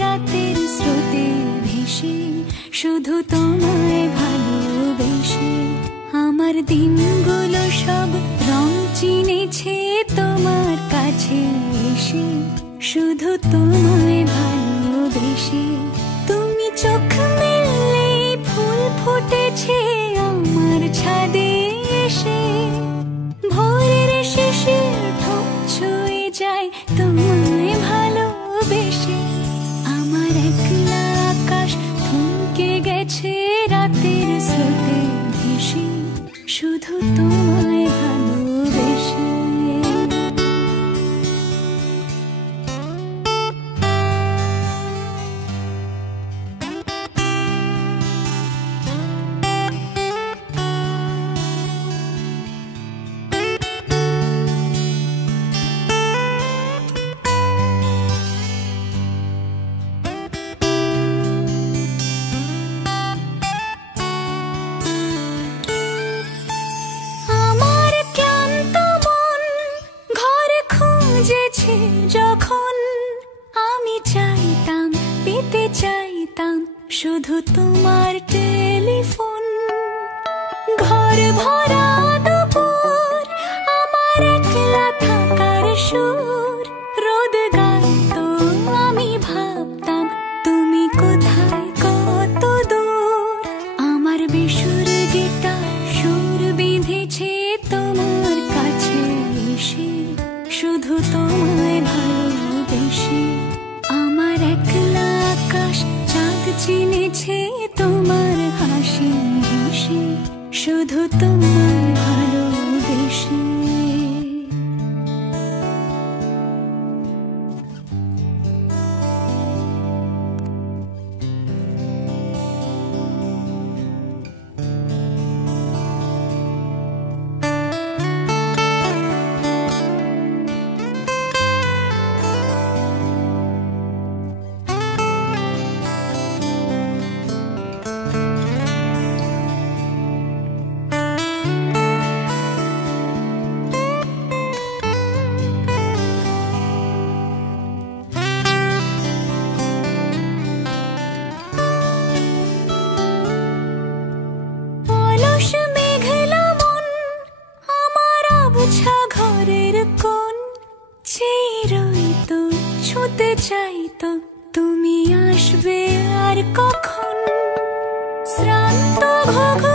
রাতের স্রোতে ভেসে, শুধু তোমায় ভালোবেসে। আমার দিনগুলো সব রং চিনেছে তোমার কাছে এসে, শুধু তোমায় ভালোবেসে। তুমি চোখ মেললে ফুল ফুটেছে আমার ছাদে এসে, ভোরের শিশির ঠোঁট ছুঁয়ে যায় তোমায় ভালোবেসে। আমার একলা আকাশ থমকে গেছে রাতের স্রোতে ভেসে, শুধু তোমায় ভালোবেসে। যখন আমি চাইতাম, পেতে চাইতাম শুধু তোমার টেলিফোন। ঘর ভরা দুপুর, আমার একলা থাকার সুর, রোদ গাইতো আমি ভাবতাম তুমি কোথায় কত দূর। আমার বেসুর গিটার সুর বিঁধেছে তোমার কাছে এসে, শুধু তোমায় ভালোবেসে। আমার একলা আকাশ চাঁদ চিনেছে তোমার হাসি হেসে, শুধু তোমায় ভালোবেসে। ঘরের কোণ চেয়ে রইতো, ছুঁতে চাইতো তুমি আসবে আর কখন। শ্রান্ত ঘুঘু